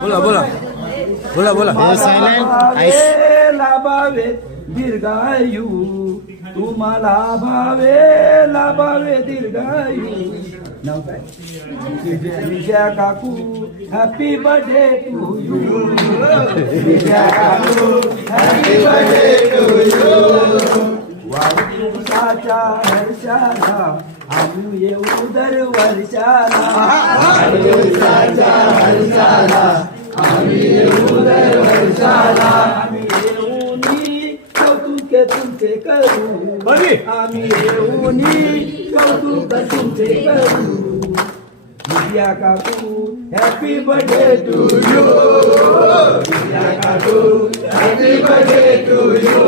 बोला बोला बोला बोला लाभावे दीर्घायू तुम्हाला लाभावे दीर्घायू नाव काय विजया काकू happy birthday to you Vijaya काकू हॅपी बर्थडे टू यू वाढदिवसाच्या हर्षाला आम्ही येऊ दर वर्षाला वाढदिवसाच्या हर्षाला आम्ही येऊ दर वर्षाला आम्ही येऊन कौतुक तुमचे करू आम्ही येऊन कौतुक तुमचे करू विजया काकू happy birthday to you Vijaya काकू हॅपी बर्थडे टू यू